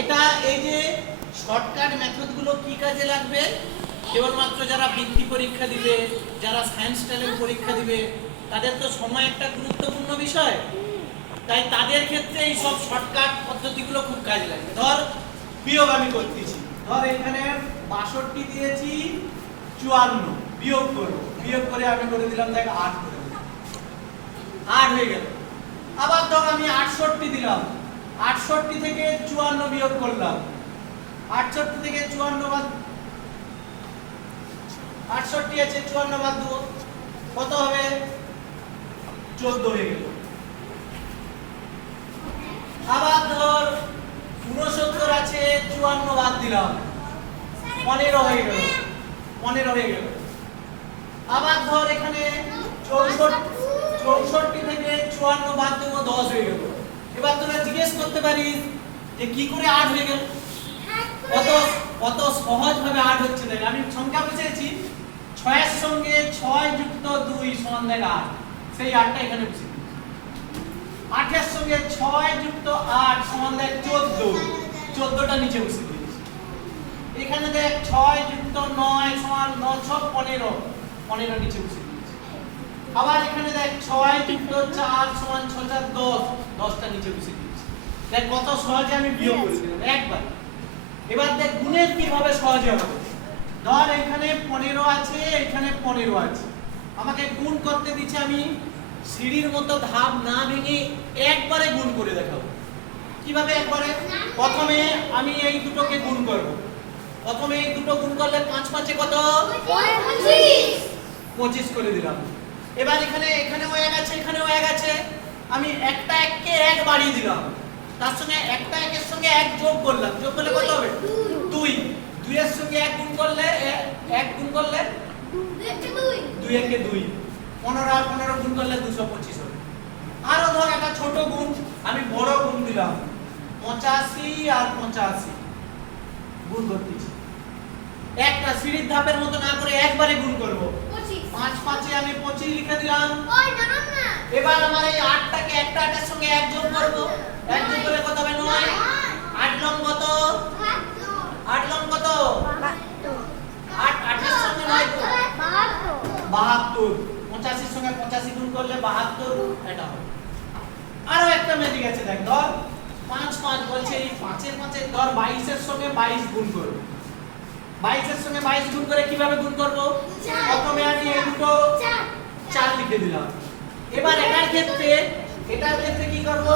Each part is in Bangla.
এটা এই যে শর্টকাট মেথডগুলো কি কাজে লাগবে? কেবলমাত্র যারা বৃত্তি পরীক্ষা দিবে, যারা সায়েন্স ট্যালেন্ট পরীক্ষা দিবে, তাদের তো সময় একটা গুরুত্বপূর্ণ বিষয়। তাই তাদের ক্ষেত্রে এই সব শর্টকাট পদ্ধতিগুলো খুব কাজে লাগে। ধর বিয়োগ আমি করতেছি, ধর এখানে 62 দিয়েছি 54, বিয়োগ করব, বিয়োগ করে আমি করে দিলাম দেখ 8 করে দিলাম, 8 হয়ে গেল। আবার ধর আমি 68 দিলাম, 68 থেকে 54 বিয়োগ করলাম, 68 থেকে 54 বাদ, 68 আছে 54 বাদ দেবো, কত হবে? 14 হয়ে গেল। আবার ধর 69 আছে 54 বাদ দিলাম, 15 হয়ে গেল, 15 হয়ে গেল। আবার ধর এখানে 64 থেকে 54 বাদ দেবো, 10 হয়ে গেল। এবার তোরা জিজ্ঞেস করতে পারিস যে কি করে 8 হয়ে গেল? কত সহজ ভাবে 8 হচ্ছে। দেখ আমি সংখ্যা বসিয়েছি, 6 এর সঙ্গে 6 যুক্ত 2 সমান দেখ 8, সেই 8টা এখানে বসিয়ে দিই। 8 এর সঙ্গে 6 যুক্ত 8 সমান দেখ 14, 14টা নিচে বসিয়ে দিয়েছি। এখানে দেখ 6 যুক্ত 9 সমান 9 6 15, 15 নিচে বসিয়ে দিয়েছি। আবার এখানে দেখ 6 যুক্ত 4 সমান 6 4 10, 10টা নিচে বসিয়ে দিয়েছি। দেখ কত সহজে আমি বিয়োগ করে দিলাম একবার। এবার দেখ গুণের কিভাবে সহজে হবে। ধর এখানে 15 আছে, এখানে 15 আছে, আমাকে গুণ করতে দিচ্ছে, আমি সিঁড়ির মতো ধাপ না ভেঙে একবারে গুণ করে দেখাবো। কিভাবে একবারে? প্রথমে আমি এই দুটোকে গুণ করব। প্রথমে এই দুটো গুণ করলে 5 5 কত? 25 করে দিলাম। এবার এখানেও 1 আছে, এখানেও 1 আছে, আমি একটা 1কে 1 বাড়িয়ে দিলাম, তার সঙ্গে একটা 1 এর সঙ্গে 1 যোগ করলাম, যোগ করলে কত হবে? 2। 2 এর সঙ্গে 1 গুণ করলে 1 গুণ করলে 2 একে 2, 15 আর 15 গুণ করলে 225 হবে। আরো ধর একটা ছোট গুণ, আমি বড় গুণ দিলাম, 85 আর 85 গুণ করতেছি। একটা সিঁড়ির ধাপের মতো না করে একবারে গুণ করব। 5 5 এ আমি 25 লিখে দিলাম। এবার আমার এই 8টাকে একটা 8 এর সঙ্গে 1 যোগ করব, 1 যোগ করলে কত হবে? 9। 8 লং কত? 8 লং কত? 8 8 এর সঙ্গে 9 72। 85 এর সঙ্গে 85 গুণ করলে 72, এটা হবে। আরো একটা ম্যাজিক আছে, দেখ ধর 5 5 বলছে, এই 5 এর 5 এর ধর 22 এর সঙ্গে 22 গুণ করব। 22 এর সঙ্গে 22 গুণ করে কিভাবে গুণ করব? প্রথমে আমি এই দুটো 4 লিখে দিলাম। এবার এটার ক্ষেত্রে কি করব?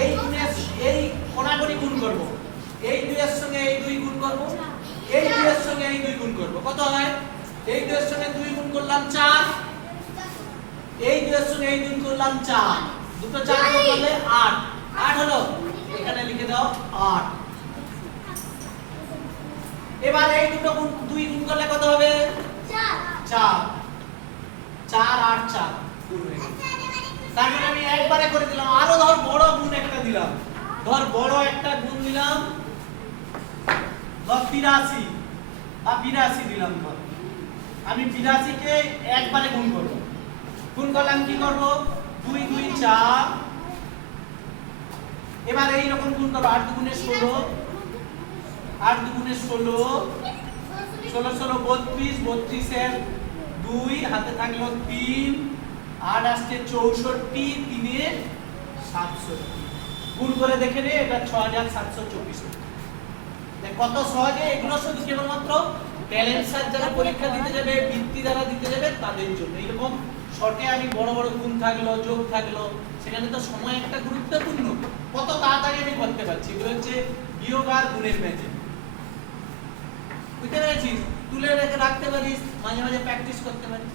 এই গুণের এই কোণাগুণি গুণ করব। এই 2 এর সঙ্গে এই 2 গুণ করব, এই 2 এর সঙ্গে এই 2 গুণ করব, কত হয়? এই 2 এর সঙ্গে 2 গুণ করলাম 4, এই 2 এর সঙ্গে এই 2 করলাম 4, দুটো 4 যোগ করলে 8, 8 হলো, এখানে লিখে দাও 8। এবার এই দুটো গুণ 2 গুণ করলে কত হবে? 4, 4 8 4 গুণ হয়ে গেল। তার মানে আমি একবারে করে দিলাম। আরো ধর বড় গুণ একটা দিলাম, ধর বড় একটা গুণ দিলাম, ধর 83 বা 82 দিলাম। ধর আমি 82 কে একবারে গুণ করব। গুণ করলাম কি করব? 2 2 4। এবার এই রকম গুণ করব, 8 2 16, 8 2 16, 16 16 32, 32 এর 2 হাতে থাকলো 3, 8 আসছে 64, 3 এ 67। গুণ করে দেখে নে, এটা 6724। দেখ কত সহজে। এগুলো শুধু কেবলমাত্র ট্যালেন্ট সার্চ যারা পরীক্ষা দিতে যাবে, বৃত্তি যারা দিতে যাবে, তাদের জন্য। এরকম শর্টে আমি বড় বড় গুণ থাকলো, যোগ থাকলো, সেখানে তো সময় একটা গুরুত্বপূর্ণ, কত তাড়াতাড়ি আমি করতে পারছি। এগুলো হচ্ছে বিয়োগ আর গুণের ম্যাজিক। বুঝতে পেরেছিস? তুলে রেখে রাখতে পারিস, মাঝে মাঝে প্র্যাকটিস করতে পারিস।